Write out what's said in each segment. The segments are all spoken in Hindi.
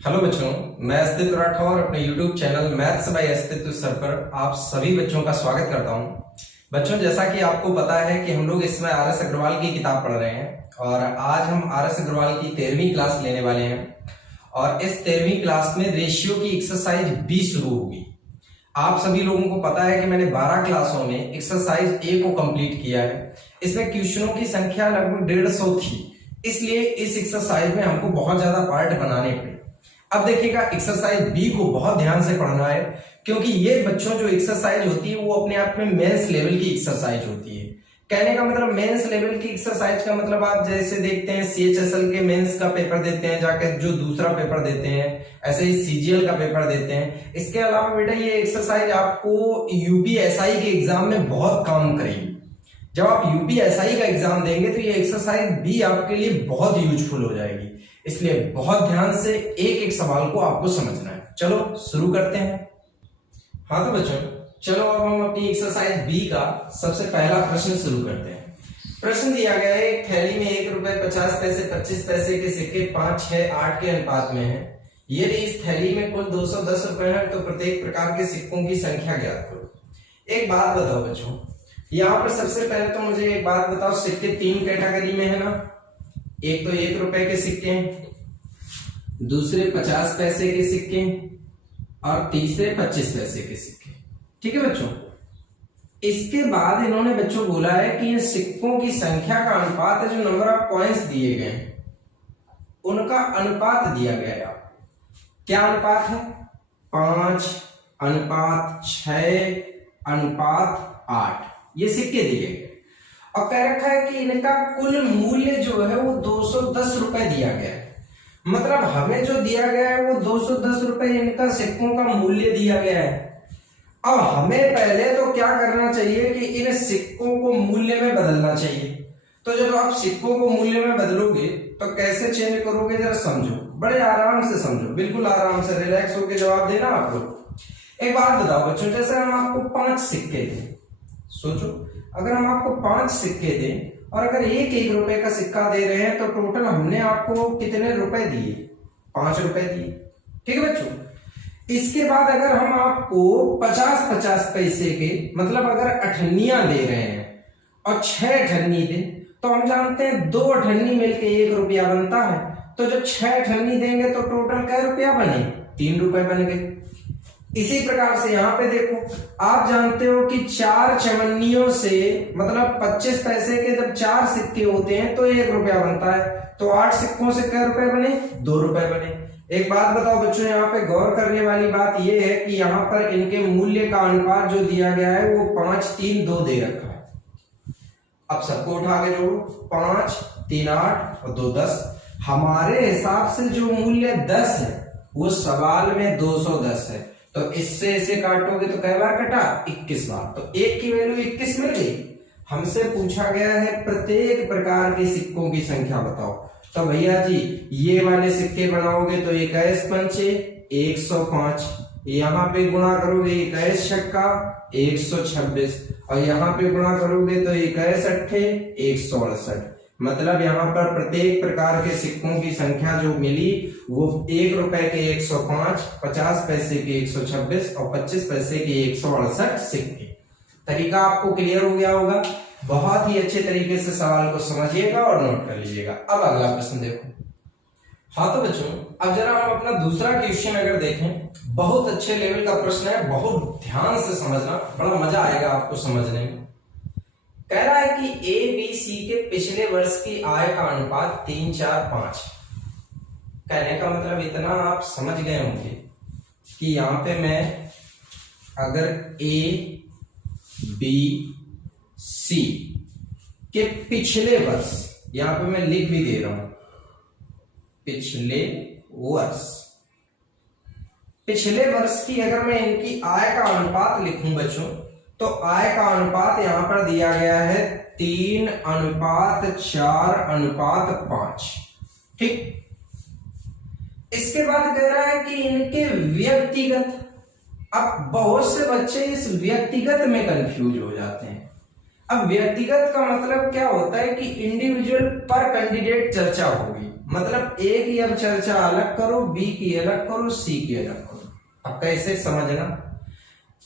हेलो बच्चों, मैं अस्तित्व राठौर अपने YouTube चैनल मैथ्स बाय अस्तित्व सर पर आप सभी बच्चों का स्वागत करता हूं। बच्चों, जैसा कि आपको पता है कि हम लोग इसमें आर.एस. अग्रवाल की किताब पढ़ रहे हैं और आज हम आर.एस. अग्रवाल की 13वीं क्लास लेने वाले हैं और इस 13वीं क्लास में रेशियो की एक्सरसाइज बी शुरू होगी। आप सभी लोगों को पता है कि मैंने 12 क्लासों में एक्सरसाइज ए को कंप्लीट किया है। इसमें क्वेश्चनों की संख्या लगभग 150 थी, इसलिए इस एक्सरसाइज में हमको बहुत ज्यादा पार्ट बनाने पड़े। अब देखिएगा, एक्सरसाइज बी को बहुत ध्यान से पढ़ना है क्योंकि ये बच्चों जो एक्सरसाइज होती है वो अपने आप में मेंस लेवल की एक्सरसाइज होती है। कहने का मतलब मेंस लेवल की एक्सरसाइज का मतलब आप जैसे देखते हैं CHSL के मेंस का पेपर देते हैं जाकर जो दूसरा पेपर देते हैं, ऐसे ही CGL का पेपर देते हैं। इसके अलावा बेटा ये एक्सरसाइज आपको UPSI के एग्जाम में बहुत काम करेगी। जब आप UPSI का एग्जाम देंगे तो ये एक्सरसाइज बी आपके लिए बहुत यूजफुल हो जाएगी, इसलिए बहुत ध्यान से एक एक सवाल को आपको समझना है। चलो शुरू करते हैं। हाँ तो बच्चों, चलो अब हम अपनी एक्सरसाइज बी का सबसे पहला प्रश्न शुरू करते हैं। प्रश्न दिया गया है, एक थैली में 1 रुपए 50 पैसे 25 पैसे के सिक्के 5, 6, 8 के अनुपात में है। यदि इस थैली में कुल 210 रुपए है तो प्रत्येक प्रकार के सिक्कों की संख्या ज्ञात करो। एक बात बताओ बच्चों, यहाँ पर सबसे पहले तो मुझे एक बात बताओ, सिक्के 3 कैटेगरी में है ना। एक तो 1 रुपए के सिक्के, दूसरे 50 पैसे के सिक्के और तीसरे 25 पैसे के सिक्के। ठीक है बच्चों, इसके बाद इन्होंने बच्चों बोला है कि इन सिक्कों की संख्या का अनुपात है, जो नंबर ऑफ कॉइन्स दिए गए उनका अनुपात दिया गया है। क्या अनुपात है? 5:6:8 ये सिक्के दिए गए और कह रखा है कि इनका कुल मूल्य जो है वो 210 रुपए दिया गया है। मतलब हमें जो दिया गया है वो 210 रुपए इनका सिक्कों का मूल्य दिया गया है। अब हमें पहले तो क्या करना चाहिए कि इन सिक्कों को मूल्य में बदलना चाहिए। तो जब आप सिक्कों को मूल्य में बदलोगे तो कैसे चेंज करोगे, जरा समझो, बड़े आराम से समझो, बिल्कुल आराम से रिलैक्स होकर जवाब देना आप लोग। एक बात बताओ बच्चों, जैसे हम आपको 5 सिक्के दें, सोचो अगर हम आपको 5 सिक्के दें और अगर 1-1 रुपए का सिक्का दे रहे हैं तो टोटल हमने आपको कितने रुपए दिए? 5 रुपए दिए। ठीक है बच्चों, इसके बाद अगर हम आपको 50-50 पैसे के, मतलब अगर अठन्नियां दे रहे हैं और 6 अठन्नी दें तो हम जानते हैं 2 अठन्नी मिलके 1 रुपया बनता है। तो जब 6 अठन्नी देंगे तो टोटल क्या रुपया बने? 3 रुपए बन गए। इसी प्रकार से यहाँ पे देखो, आप जानते हो कि 4 चवन्नियों से मतलब 25 पैसे के जब 4 सिक्के होते हैं तो 1 रुपया बनता है। तो 8 सिक्कों से क्या रुपए बने? 2 रुपए बने। एक बात बताओ बच्चों, यहाँ पे गौर करने वाली बात यह है कि यहाँ पर इनके मूल्य का अनुपात जो दिया गया है वो 5:3:2 दे रखा है। अब सबको उठा के जोड़ो, 5, 3, 8 और 2, 10। हमारे हिसाब से जो मूल्य 10 है वो सवाल में 210 है, तो इससे इसे काटोगे तो कै बार कटा? 21 बार। तो 1 की वैल्यू 21 मिल गई। हमसे पूछा गया है प्रत्येक प्रकार के सिक्कों की संख्या बताओ। तो भैया जी ये वाले सिक्के बनाओगे तो 21 पंचे 105, यहाँ पे गुणा करोगे 21 छक्का 126 और यहाँ पे गुणा करोगे तो 21 अट्ठे 168। मतलब यहाँ पर प्रत्येक प्रकार के सिक्कों की संख्या जो मिली वो 1 रुपए के 105, 50 पैसे के 126 और 25 पैसे के 168 सिक्के। तरीका आपको क्लियर हो गया होगा। बहुत ही अच्छे तरीके से सवाल को समझिएगा और नोट कर लीजिएगा। अब अगला प्रश्न देखो। हाँ तो बच्चों, अब जरा हम अपना दूसरा क्वेश्चन अगर देखें, बहुत अच्छे लेवल का प्रश्न है, बहुत ध्यान से समझना, बड़ा मजा आएगा आपको समझने में। कह रहा है कि ABC के पिछले वर्ष की आय का अनुपात 3, 4, 5। कहने का मतलब इतना आप समझ गए होंगे कि यहां पे मैं अगर ABC के पिछले वर्ष, यहां पे मैं लिख भी दे रहा हूं पिछले वर्ष की अगर मैं इनकी आय का अनुपात लिखूं बच्चों, तो आय का अनुपात यहां पर दिया गया है 3:4:5। ठीक, इसके बाद कह रहा है कि इनके व्यक्तिगत। अब बहुत से बच्चे इस व्यक्तिगत में कंफ्यूज हो जाते हैं। अब व्यक्तिगत का मतलब क्या होता है कि इंडिविजुअल पर कैंडिडेट चर्चा होगी, मतलब ए की अब चर्चा अलग करो, बी की अलग करो, सी की अलग करो। अब कैसे समझना,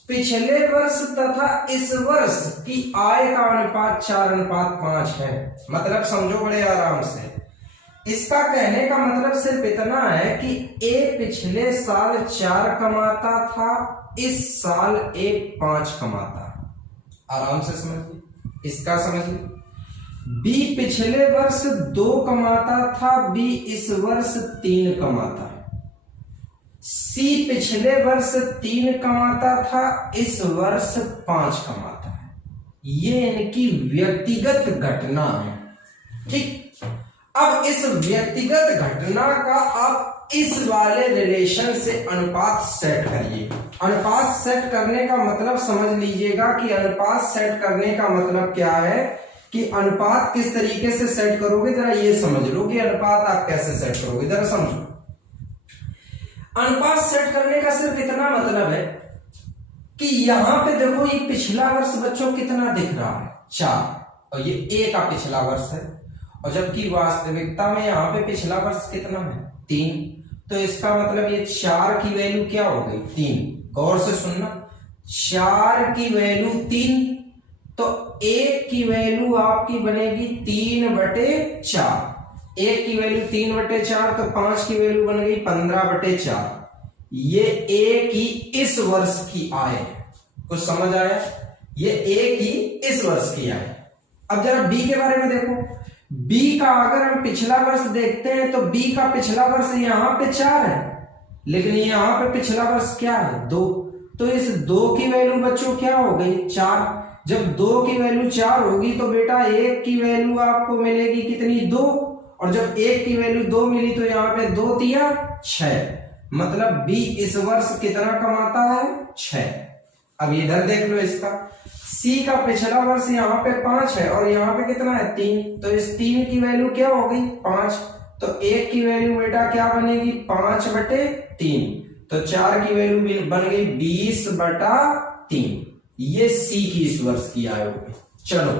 पिछले वर्ष तथा इस वर्ष की आय का अनुपात 4:5 है। मतलब समझो बड़े आराम से, इसका कहने का मतलब सिर्फ इतना है कि ए पिछले साल 4 कमाता था, इस साल ए 5 कमाता। आराम से समझिए, इसका समझिए। बी पिछले वर्ष 2 कमाता था, बी इस वर्ष 3 कमाता है। सी पिछले वर्ष 3 कमाता था, इस वर्ष 5 कमाता है। ये इनकी व्यक्तिगत घटना है, ठीक। अब इस व्यक्तिगत घटना का आप इस वाले रिलेशन से अनुपात सेट करिए। अनुपात सेट करने का मतलब समझ लीजिएगा कि अनुपात सेट करने का मतलब क्या है, कि अनुपात किस तरीके से सेट करोगे, जरा ये समझ लो कि अनुपात आप कैसे सेट करोगे, जरा समझो। अनुपात सेट करने का सिर्फ इतना मतलब है कि यहां पे देखो, ये पिछला वर्ष बच्चों कितना दिख रहा है, 4, और ये ए का पिछला वर्ष है, और जबकि वास्तविकता में यहां पे पिछला वर्ष कितना है, 3। तो इसका मतलब ये 4 की वैल्यू क्या हो गई, 3। गौर से सुनना, 4 की वैल्यू 3, तो 1 की वैल्यू आपकी बनेगी 3/4। 1 की वैल्यू 3/4, तो 5 की वैल्यू बन गई 15/4। ये ए की इस वर्ष की आय, कुछ समझ आया, ये ए की इस वर्ष की आय। अब जरा बी के बारे में देखो, बी का अगर हम पिछला वर्ष देखते हैं तो बी का पिछला वर्ष यहां पे 4 है, लेकिन यहां पे पिछला वर्ष क्या है, 2। तो इस 2 की वैल्यू बच्चों क्या हो गई, 4। जब 2 की वैल्यू 4 होगी तो बेटा 1 की वैल्यू आपको मिलेगी कितनी, 2, और जब 1 की वैल्यू 2 मिली तो यहाँ पे 2 तिया 6। मतलब बी इस वर्ष कितना कमाता है, 6। अब इधर देख लो इसका, सी का पिछला वर्ष यहाँ पे 5 है और यहाँ पे कितना है, 3। तो इस 3 की वैल्यू क्या हो गई, 5। तो 1 की वैल्यू बेटा क्या बनेगी, 5/3। तो 4 की वैल्यू बन गई 20/3। ये सी की इस वर्ष की आय होगी। चलो,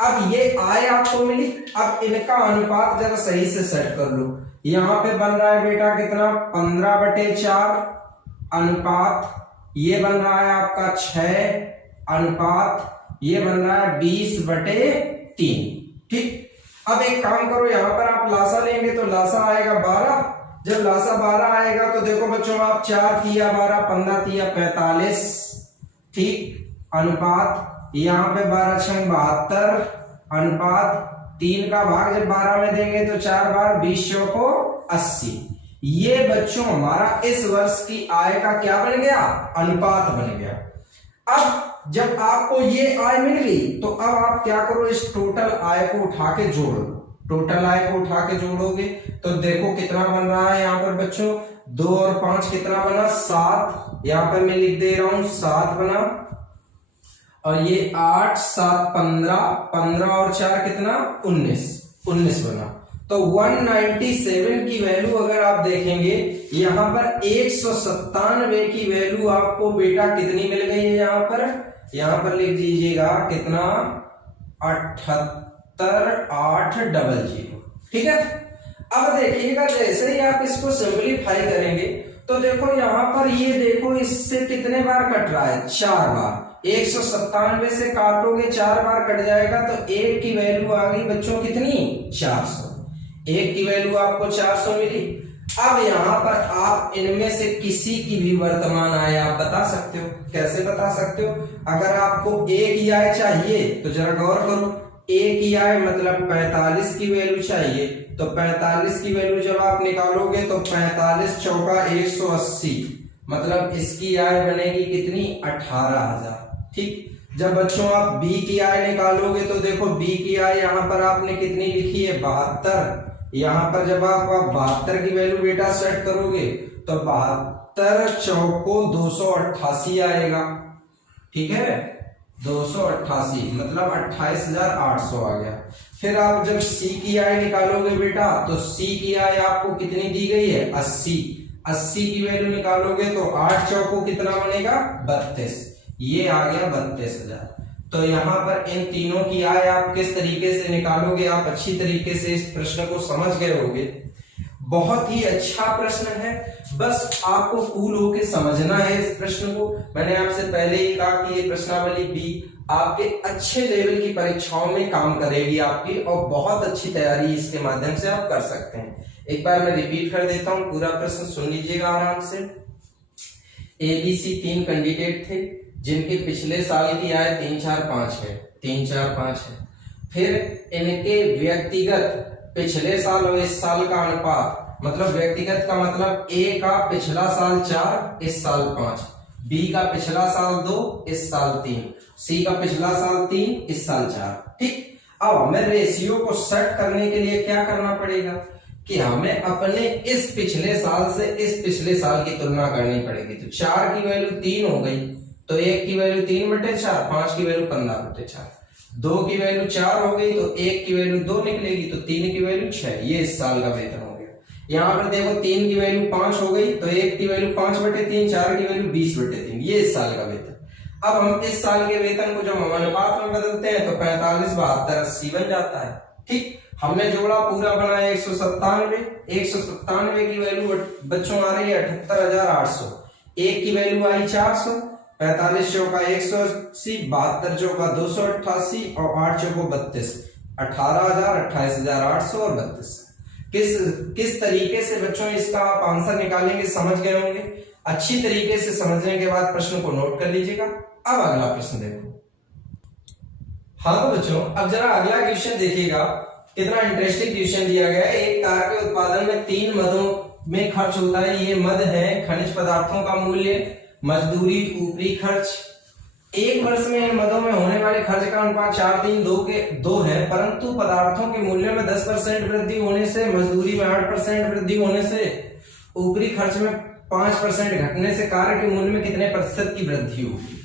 अब ये आय आपको मिली, अब इनका अनुपात जरा सही से सेट कर लो। यहां पे बन रहा है बेटा कितना, 15/4 अनुपात, ये बन रहा है आपका 6 अनुपात, ये बन रहा है 20/3, ठीक। अब एक काम करो, यहां पर आप लासा लेंगे तो लासा आएगा 12। जब लासा 12 आएगा तो देखो बच्चों, आप 4 तिया 12, 15 तिया 45, ठीक। अनुपात यहाँ पे 12 × 72 अनुपात, 3 का भाग जब 12 में देंगे तो 4 बार 20 चौको 80। ये बच्चों हमारा इस वर्ष की आय का क्या बन गया, अनुपात बन गया। अब जब आपको ये आय मिल गई तो अब आप क्या करो, इस टोटल आय को उठा के जोड़ो। टोटल आय को उठा के जोड़ोगे तो देखो कितना बन रहा है यहाँ पर बच्चों, 2 और 5 कितना बना, 7। यहाँ पर मैं लिख दे रहा हूं 7 बना, और ये 8, 7, 15, 15 और 4 कितना, 19 बना। तो 197 की वैल्यू अगर आप देखेंगे, यहां पर 197 की वैल्यू आपको बेटा कितनी मिल गई है, यहां पर लिख दीजिएगा कितना, 78800, ठीक है। अब देखिएगा, जैसे ही आप इसको सिंपलीफाई करेंगे तो देखो यहां पर, ये देखो इससे कितने बार कट रहा है, 4 बार। 197 से काटोगे 4 बार कट जाएगा, तो 1 की वैल्यू आ गई बच्चों कितनी, 400। 1 की वैल्यू आपको 400 मिली। अब यहां पर आप इनमें से किसी की भी वर्तमान आय आप बता सकते हो। कैसे बता सकते हो, अगर आपको A की आय चाहिए तो जरा गौर करो, A की आय मतलब 45 की वैल्यू चाहिए, तो 45 की वैल्यू जब आप निकालोगे तो 45 चौका 180, मतलब इसकी आय बनेगी कितनी, 18,000, ठीक। जब बच्चों आप B की आय निकालोगे तो देखो B की आय यहाँ पर आपने कितनी लिखी है, 72। यहाँ पर जब आप 72 की वैल्यू बेटा सेट करोगे तो 72 चौको 288 आएगा, ठीक है, 288 मतलब 28,800 आ गया। फिर आप जब C की आय निकालोगे बेटा तो C की आय आपको कितनी दी गई है, 80। 80 की वैल्यू निकालोगे तो 8 चौको कितना बनेगा, 32, ये आ गया 32,000। तो यहाँ पर इन तीनों की आय आप किस तरीके से निकालोगे, आप अच्छी तरीके से इस प्रश्न को समझ गए होगे बहुत ही अच्छा प्रश्न है, बस आपको कूल होके समझना है इस प्रश्न को। मैंने आपसे पहले ही कहा कि ये प्रश्नावली बी आपके अच्छे लेवल की परीक्षाओं में काम करेगी आपकी, और बहुत अच्छी तैयारी इसके माध्यम से आप कर सकते हैं। एक बार मैं रिपीट कर देता हूं, पूरा प्रश्न सुन लीजिएगा आराम से। ABC 3 कैंडिडेट थे जिनके पिछले साल की आय 3, 4, 5 है, 3, 4, 5 है। फिर इनके व्यक्तिगत पिछले साल और इस साल का अनुपात, मतलब व्यक्तिगत का मतलब A का पिछला साल 4, इस साल 5, B का पिछला साल 2, इस साल 3, C का पिछला साल 3, इस साल 4। ठीक, अब हमें रेशियो को सेट करने के लिए क्या करना पड़ेगा कि हमें अपने इस पिछले साल से इस पिछले साल की तुलना करनी पड़ेगी। तो 4 की वैल्यू 3 हो गई तो 1 की वैल्यू 3/4, 5 की वैल्यू 15/4, 2 की वैल्यू 4 हो गई तो 1 की वैल्यू 2 निकलेगी तो 3 की वैल्यू 6। ये इस साल का वेतन हो गया। यहाँ पर देखो 3 की वैल्यू 5 हो गई तो 1 की वैल्यू 5/3, 4 की वैल्यू 20/3, ये इस साल का वेतन। अब हम इस साल के वेतन को जब हम अनुपात में बदलते हैं तो 45, 72, 80 बन जाता है। ठीक, हमने जोड़ा पूरा बनाया 197 की वैल्यू बच्चों आ रही है 78,800, 1 की वैल्यू आई 400, 45 चौका 180, 72 चौका 288 और 8 चौको 32, 18,000, 28,800 और 32। किस तरीके से बच्चों इसका आप आंसर निकालेंगे समझ गए होंगे। अच्छी तरीके से समझने के बाद प्रश्न को नोट कर लीजिएगा। अब अगला प्रश्न देखो। हाँ तो बच्चों अब जरा अगला क्वेश्चन देखिएगा, कितना इंटरेस्टिंग क्वेश्चन दिया गया है। एक कार के उत्पादन में 3 मदों में खर्च होता है। ये मद है खनिज पदार्थों का मूल्य, मजदूरी, ऊपरी खर्च। एक वर्ष में इन मदों में होने वाले खर्च का अनुपात 4:3:2 है, परंतु पदार्थों के मूल्य में 10% वृद्धि होने से, मजदूरी में 8% वृद्धि होने से, ऊपरी खर्च में 5% घटने से कार्य के मूल्य में कितने प्रतिशत की वृद्धि होगी।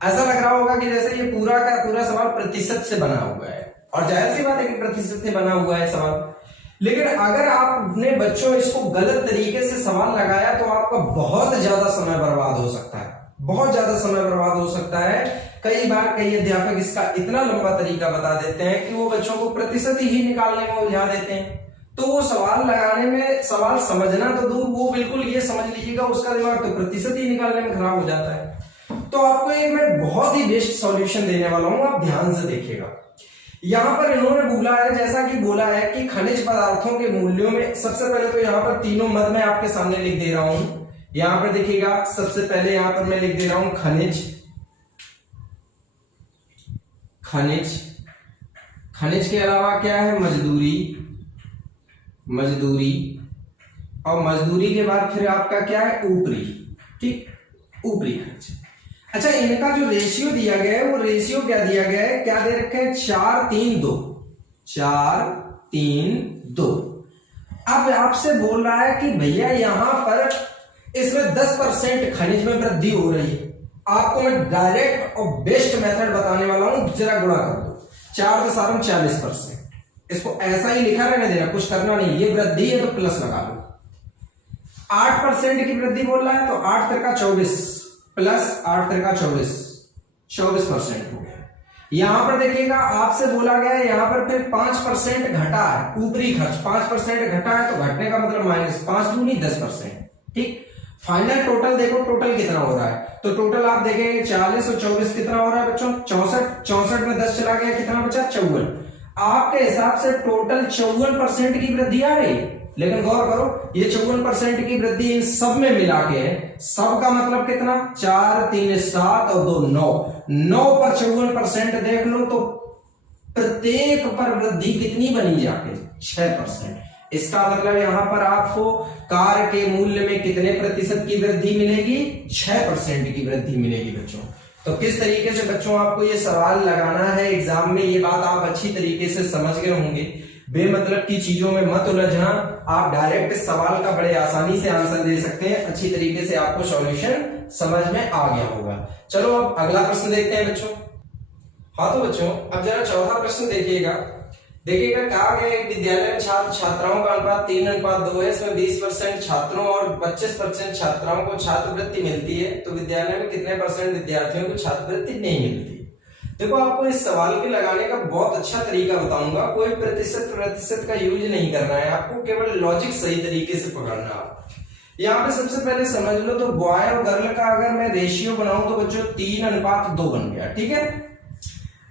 ऐसा लग रहा होगा कि जैसे ये पूरा का पूरा सवाल प्रतिशत से बना हुआ है, और जाहिर सी बात है कि प्रतिशत से बना हुआ है सवाल। लेकिन अगर आपने बच्चों इसको गलत तरीके से सवाल लगाया तो आपका बहुत ज्यादा समय बर्बाद हो सकता है, बहुत ज्यादा समय बर्बाद हो सकता है। कई बार कई अध्यापक इसका इतना लंबा तरीका बता देते हैं कि वो बच्चों को प्रतिशत ही निकालने में उलझा देते हैं। तो वो सवाल लगाने में, सवाल समझना तो दूर, वो बिल्कुल ये समझ लीजिएगा उसका दिमाग तो प्रतिशत ही निकालने में खराब हो जाता है। तो आपको एक मैं बहुत ही बेस्ट सॉल्यूशन देने वाला हूं, आप ध्यान से देखिएगा। यहां पर इन्होंने बोला है, जैसा कि बोला है कि खनिज पदार्थों के मूल्यों में, सबसे पहले तो यहां पर तीनों मद मैं आपके सामने लिख दे रहा हूं। यहां पर देखिएगा, सबसे पहले यहां पर मैं लिख दे रहा हूं खनिज, खनिज, खनिज के अलावा क्या है, मजदूरी, मजदूरी, और मजदूरी के बाद फिर आपका क्या है, ऊपरी, ठीक, ऊपरी खर्च। अच्छा, इनका जो रेशियो दिया गया है वो रेशियो क्या दिया गया है, क्या दे रखे हैं, 4:3:2, 4:3:2। अब आपसे बोल रहा है कि भैया यहां पर इसमें 10% खनिज में वृद्धि हो रही है। आपको मैं डायरेक्ट और बेस्ट मेथड बताने वाला हूं, जरा गुणा कर दो, 4 × 40%। इसको ऐसा ही लिखा रहने देना, कुछ करना नहीं। ये वृद्धि है तो प्लस लगा लो। 8% की वृद्धि बोल रहा है तो 8 × 24 प्लस 8 × 24, 24% हो गया। यहां पर देखिएगा आपसे बोला गया है यहां पर फिर 5% घटा है, ऊपरी खर्च 5% घटा है तो घटने का मतलब -5 दूनी 10%, ठीक। फाइनल टोटल देखो, टोटल कितना हो रहा है, तो टोटल आप देखेंगे 40 और 24 कितना हो रहा है बच्चों, 64, 64 में 10 चला गया, कितना बचा, 54। आपके हिसाब से टोटल 54% की वृद्धि आ रही है। लेकिन गौर करो, ये 54% की वृद्धि इन सब में मिला के है, सब का मतलब कितना, 4, 3, 7 और 2, 9, 9 पर 54% देख लो तो प्रत्येक पर वृद्धि कितनी बनी जाके, 6%। इसका मतलब यहां पर आपको कार के मूल्य में कितने प्रतिशत की वृद्धि मिलेगी, 6% की वृद्धि मिलेगी बच्चों। तो किस तरीके से बच्चों आपको ये सवाल लगाना है एग्जाम में, ये बात आप अच्छी तरीके से समझ गए होंगे। बेमतलब की चीजों में मत उलझना, आप डायरेक्ट सवाल का बड़े आसानी से आंसर दे सकते हैं। अच्छी तरीके से आपको सॉल्यूशन समझ में आ गया होगा। चलो अब अगला प्रश्न देखते हैं बच्चों। हाँ तो बच्चों अब जरा चौथा प्रश्न देखिएगा। देखिएगा कहा गया एक विद्यालय में छात्र छात्राओं का अनुपात 3:2 है। इसमें 20% छात्रों और 25% छात्राओं को छात्रवृत्ति मिलती है, तो विद्यालय में कितने % विद्यार्थियों को छात्रवृत्ति नहीं मिलती। देखो आपको इस सवाल के लगाने का बहुत अच्छा तरीका बताऊंगा, कोई प्रतिशत का यूज नहीं करना है, आपको केवल लॉजिक सही तरीके से पकड़ना है। यहाँ पे सबसे पहले समझ लो, तो बॉय और गर्ल का अगर मैं रेशियो बनाऊं तो बच्चों 3:2 बन गया, ठीक है।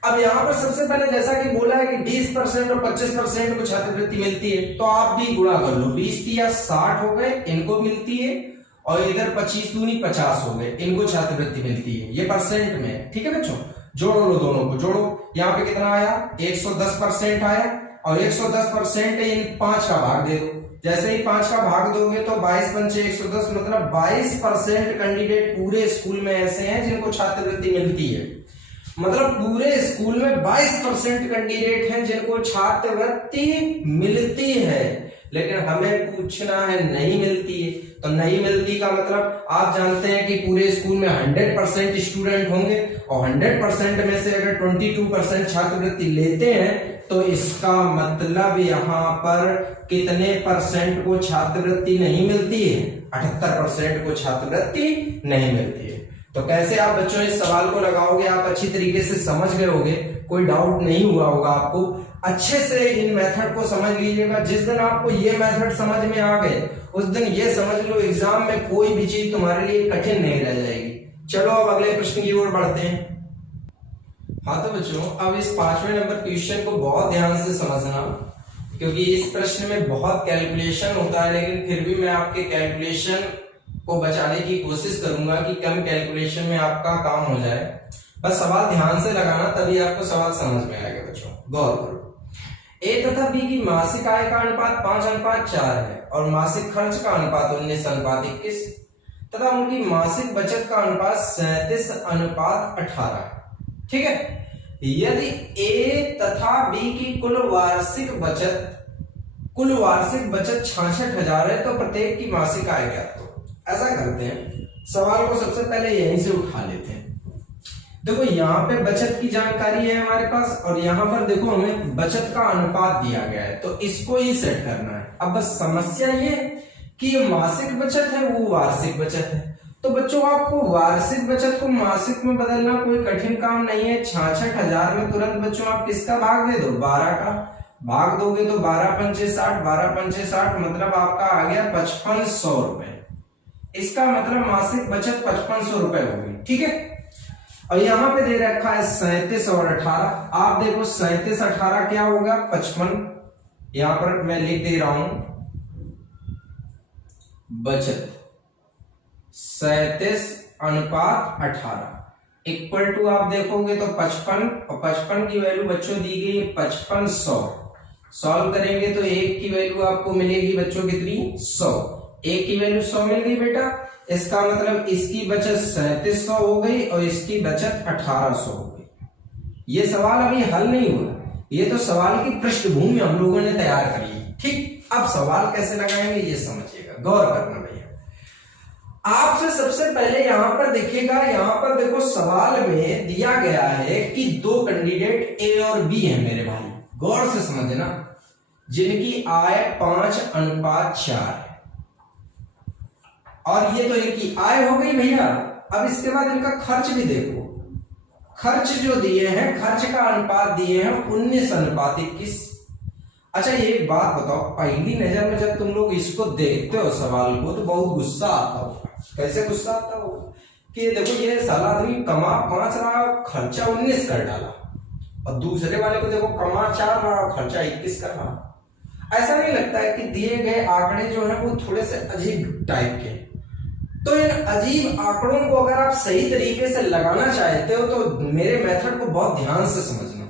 अब यहाँ पर सबसे पहले जैसा कि बोला है कि 20% और 25% को छात्रवृत्ति मिलती है, तो आप भी गुणा कर लो, 20 60 हो गए, इनको मिलती है, और इधर 25 दूनी 50 हो गए, इनको छात्रवृत्ति मिलती है, ये परसेंट में, ठीक है बच्चों। जोड़ लो, दोनों को जोड़ो, यहाँ पे कितना आया 110% आया, और 110% इन 5 का भाग दे दो, जैसे ही 5 का भाग दोगे तो 22 पंचे 110, मतलब 22% कैंडिडेट पूरे स्कूल में ऐसे हैं जिनको छात्रवृत्ति मिलती है। मतलब पूरे स्कूल में 22% कैंडिडेट हैं जिनको छात्रवृत्ति मिलती है, लेकिन हमें पूछना है नहीं मिलती है। तो नहीं मिलती का मतलब आप जानते हैं कि पूरे स्कूल में 100% स्टूडेंट होंगे, और 100% में से अगर 22% छात्रवृत्ति लेते हैं तो इसका मतलब यहाँ पर कितने परसेंट को छात्रवृत्ति नहीं मिलती है? 78% को छात्रवृत्ति नहीं मिलती है। तो कैसे आप बच्चों इस सवाल को लगाओगे, आप अच्छी तरीके से समझ गए होगे, कोई डाउट नहीं हुआ होगा आपको। अच्छे से इन मेथड को समझ लीजिएगा। जिस दिन आपको ये मेथड समझ में आ गए उस दिन ये समझ लो एग्जाम में कोई भी चीज तुम्हारे लिए कठिन नहीं रह जाएगी। चलो अब अगले प्रश्न की ओर बढ़ते हैं। हाँ तो बच्चों, अब इस 5वें नंबर क्वेश्चन को बहुत ध्यान से समझना, क्योंकि इस प्रश्न में बहुत कैलकुलेशन होता है, लेकिन फिर भी मैं आपके कैलकुलेशन को बचाने की कोशिश करूंगा कि कम कैलकुलेशन में आपका काम हो जाए। बस सवाल ध्यान से लगाना, तभी आपको सवाल समझ में आएगा। बच्चों गौर करो, ए तथा बी की मासिक आय का अनुपात 5:4 है और मासिक खर्च का अनुपात 19:21 तथा उनकी मासिक बचत का अनुपात 37:18 है। ठीक है। यदि ए तथा बी की कुल वार्षिक बचत 66,000 है तो प्रत्येक की मासिक आय क्या? तो ऐसा करते हैं, सवाल को सबसे पहले यहीं से उठा लेते हैं। देखो यहाँ पे बचत की जानकारी है हमारे पास, और यहाँ पर देखो हमें बचत का अनुपात दिया गया है, तो इसको ही सेट करना है। अब बस समस्या ये कि ये मासिक बचत है, वो वार्षिक बचत है। तो बच्चों आपको वार्षिक बचत को मासिक में बदलना कोई कठिन काम नहीं है। 66,000 में तुरंत बच्चों आप किसका भाग दे दो? 12 का भाग दोगे तो 12 पंचे 60, 12 पंचे 60, मतलब आपका आ गया 5500 रुपए। इसका मतलब मासिक बचत 5500 रुपए हो गई। ठीक है। और यहां पे दे रखा है 37 और 18। आप देखो 37 18 क्या होगा? 55। यहां पर मैं लिख दे रहा हूं बचत 37:18 इक्वल टू, आप देखोगे तो 55, और 55 की वैल्यू बच्चों दी गई 5500। सॉल्व करेंगे तो एक की वैल्यू आपको मिलेगी बच्चों कितनी? 100। एक की वैल्यू 100 मिल गई बेटा। इसका मतलब इसकी बचत 3700 हो गई और इसकी बचत 1800 हो गई। ये सवाल अभी हल नहीं हुआ, ये तो सवाल की पृष्ठभूमि हम लोगों ने तैयार करी है। ठीक, अब सवाल कैसे लगाएंगे ये समझिएगा, गौर करना भैया। आपसे सबसे पहले यहां पर देखिएगा, यहां पर देखो सवाल में दिया गया है कि 2 कैंडिडेट ए और बी हैं मेरे भाई, गौर से समझना, जिनकी आय 5:4 है। और ये तो इनकी आय हो गई भैया। अब इसके बाद इनका खर्च भी देखो, खर्च जो दिए हैं, खर्च का अनुपात दिए हैं 19:21। अच्छा ये एक बात बताओ, पहली नजर में जब तुम लोग इसको देखते हो सवाल को तो बहुत गुस्सा आता होगा। कैसे गुस्सा आता होगा कि देखो ये साला आदमी कमा 5 रहा, खर्चा 19 कर डाला, और दूसरे वाले को देखो कमा 4 रहा, खर्चा 21 कर रहा। ऐसा नहीं लगता है कि दिए गए आंकड़े जो है वो थोड़े से अजीब टाइप के? तो इन अजीब आंकड़ों को अगर आप सही तरीके से लगाना चाहते हो तो मेरे मेथड को बहुत ध्यान से समझना।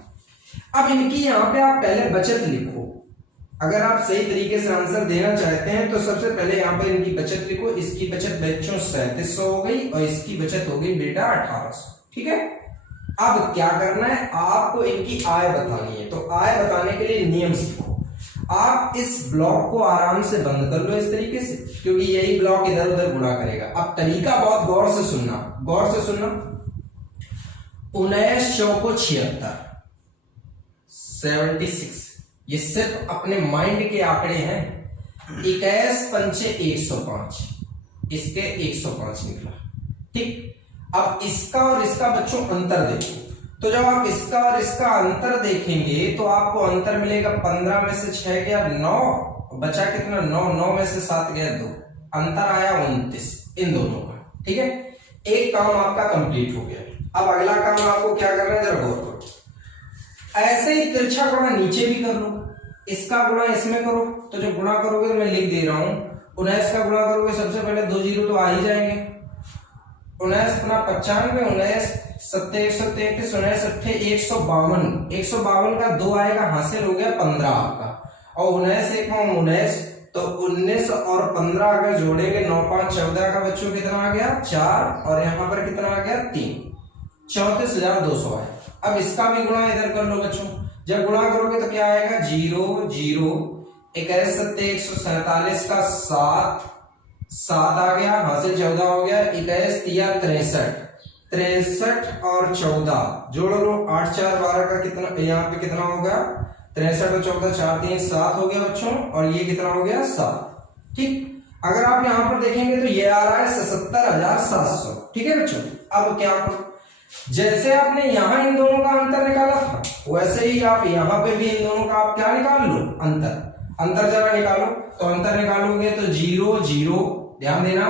अब इनकी यहाँ पे आप पहले बचत लिखो। अगर आप सही तरीके से आंसर देना चाहते हैं तो सबसे पहले यहाँ पे इनकी बचत लिखो। इसकी बचत बच्चों 3700 हो गई और इसकी बचत हो गई बेटा 1800। ठीक है। अब क्या करना है, आपको इनकी आय बतानी है। तो आय बताने के लिए नियम सीखो। आप इस ब्लॉक को आराम से बंद कर लो इस तरीके से, क्योंकि यही ब्लॉक इधर उधर गुणा करेगा। अब तरीका बहुत गौर से सुनना, गौर से सुनना। 19 को 76, ये सिर्फ अपने माइंड के आंकड़े हैं। 21 पंचे 105, इसके 105 निकला। ठीक। अब इसका और इसका बच्चों अंतर देखो। तो जब आप इसका और इसका अंतर देखेंगे तो आपको अंतर मिलेगा 15 में से 6 गया 9, बचा कितना 9, 9 में से 7 गया 2, अंतर आया 29 इन दोनों का। ठीक है, एक काम आपका कंप्लीट हो गया। अब अगला काम आपको क्या करना है, जरा गौर करो। ऐसे ही तिरछा गुणा नीचे भी कर लो, इसका गुणा इसमें करो, तो जब गुणा करोगे तो मैं लिख दे रहा हूं 19 का गुणा करोगे सबसे पहले 2 जीरो तो आ ही जाएंगे, 19 गुना 95, 19 सत्ते 133, 19 अट्ठे 152, 152 का 2 आएगा, हासिल हो गया 15 आपका। और 19 एक 19, तो 19 और 15 अगर जोड़ेंगे 9 5 14 का बच्चों कितना आ गया 4, और यहाँ पर कितना आ गया 3, 34,200 है। अब इसका भी गुणा इधर कर लो बच्चों, जब गुणा करोगे तो क्या आएगा 0 0, 21 सत्ते 147 का 7, 7 आ गया, हासिल 14 हो गया, 21 तिया 63, 63 और 14 जोड़ लो, 8 4 12 का कितना, यहाँ पे कितना हो गया 63 और 14 4 3 7 हो गया बच्चों, और ये कितना हो गया 7। ठीक, अगर आप यहाँ पर देखेंगे तो ये आ रहा है 77,700। ठीक है बच्चों, अब क्या करो, जैसे आपने यहां इन दोनों का अंतर निकाला था वैसे ही आप यहाँ पे भी इन दोनों का आप क्या निकाल लो, अंतर। अंतर जरा निकालो, तो अंतर निकालोगे तो 0 0, ध्यान देना।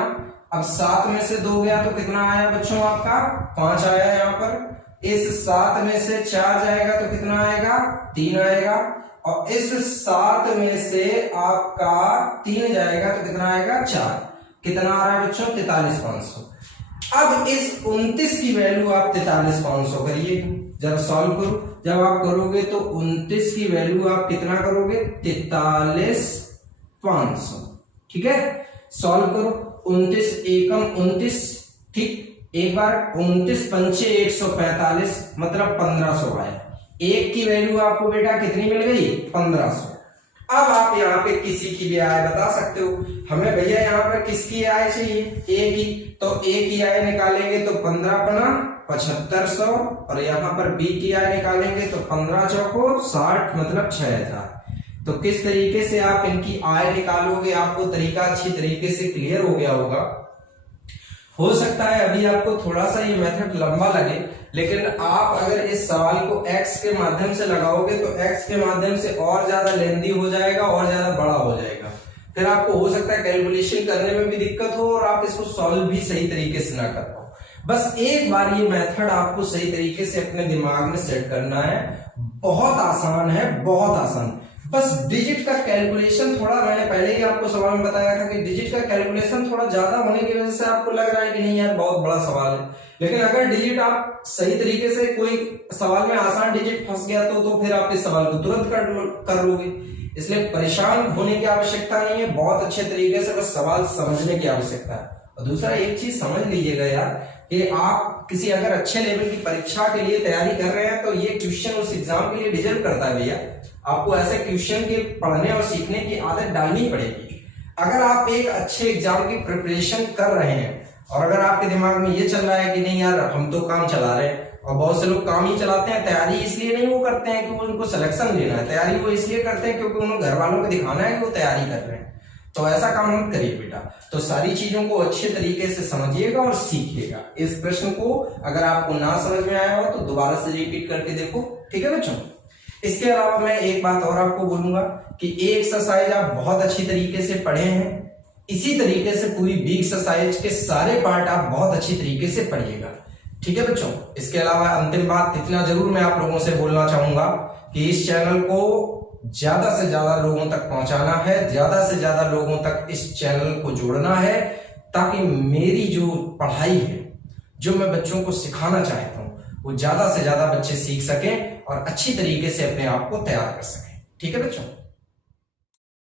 अब 7 में से 2 गया तो कितना आया बच्चों आपका 5 आया यहाँ पर। इस 7 में से 4 जाएगा तो कितना आएगा 3 आएगा, और इस 7 में से आपका 3 जाएगा तो कितना आएगा 4, कितना आ रहा है बच्चों 43,500। अब इस 29 की वैल्यू आप 43,500 करिए, जब सॉल्व करो, जब आप करोगे तो 29 की वैल्यू आप कितना करोगे 43,500। ठीक है, सॉल्व करो, 29 एकम 29, ठीक, एक बार 29 पंचे 145 मतलब 1500 आया। एक की वैल्यू आपको बेटा कितनी मिल गई 1500। अब आप यहाँ पे किसी की भी आय बता सकते हो, हमें भैया यहाँ पर किसकी आय चाहिए, ए की, तो ए की आय निकालेंगे तो 15 बना 7500, और यहाँ पर बी की आय निकालेंगे तो 15 चौको 60 मतलब 6000। तो किस तरीके से आप इनकी आय निकालोगे, आपको तरीका अच्छी तरीके से क्लियर हो गया होगा। हो सकता है अभी आपको थोड़ा सा ये मेथड लंबा लगे, लेकिन आप अगर इस सवाल को x के माध्यम से लगाओगे तो x के माध्यम से और ज्यादा लेंदी हो जाएगा और ज्यादा बड़ा हो जाएगा, फिर आपको हो सकता है कैलकुलेशन करने में भी दिक्कत हो और आप इसको सॉल्व भी सही तरीके से ना कर पाओ। बस एक बार ये मेथड आपको सही तरीके से अपने दिमाग में सेट करना है, बहुत आसान है, बहुत आसान। बस डिजिट का कैलकुलेशन थोड़ा, मैंने पहले ही आपको सवाल में बताया था कि डिजिट का कैलकुलेशन थोड़ा ज्यादा होने की वजह से आपको लग रहा है कि नहीं यार बहुत बड़ा सवाल है, लेकिन अगर डिजिट आप सही तरीके से, कोई सवाल में आसान डिजिट फंस गया तो फिर आप इस सवाल को तुरंत कर लोगे। इसलिए परेशान होने की आवश्यकता नहीं है, बहुत अच्छे तरीके से बस सवाल समझने की आवश्यकता है। और दूसरा एक चीज समझ लीजिएगा यार कि आप किसी अगर अच्छे लेवल की परीक्षा के लिए तैयारी कर रहे हैं तो ये क्वेश्चन उस एग्जाम के लिए डिजर्व करता है भैया। आपको ऐसे क्वेश्चन के पढ़ने और सीखने की आदत डालनी पड़ेगी। अगर आप एक अच्छे एग्जाम की प्रिपरेशन कर रहे हैं और अगर आपके दिमाग में ये चल रहा है कि नहीं यार हम तो काम चला रहे हैं, और बहुत से लोग काम ही चलाते हैं, तैयारी इसलिए नहीं वो करते हैं कि वो उनको सिलेक्शन लेना है, तैयारी वो इसलिए करते हैं क्योंकि उन्हें घर वालों को दिखाना है कि वो तैयारी कर रहे हैं, तो ऐसा काम मत करिए बेटा। तो सारी चीजों को अच्छे तरीके से समझिएगा और सीखिएगा। इस प्रश्न को अगर आपको ना समझ में आया हो तो दोबारा से रिपीट करके देखो, ठीक है बच्चों। इसके अलावा मैं एक बात और आपको बोलूंगा कि ये एक्सरसाइज आप बहुत अच्छी तरीके से पढ़े हैं, इसी तरीके से पूरी बी एक्सरसाइज के सारे पार्ट आप बहुत अच्छी तरीके से पढ़िएगा, ठीक है बच्चों। इसके अलावा अंतिम बात इतना जरूर मैं आप लोगों से बोलना चाहूंगा कि इस चैनल को ज्यादा से ज्यादा लोगों तक पहुंचाना है, ज्यादा से ज्यादा लोगों तक इस चैनल को जोड़ना है, ताकि मेरी जो पढ़ाई है, जो मैं बच्चों को सिखाना चाहता हूं, वो ज्यादा से ज्यादा बच्चे सीख सकें और अच्छी तरीके से अपने आप को तैयार कर सकें, ठीक है बच्चों।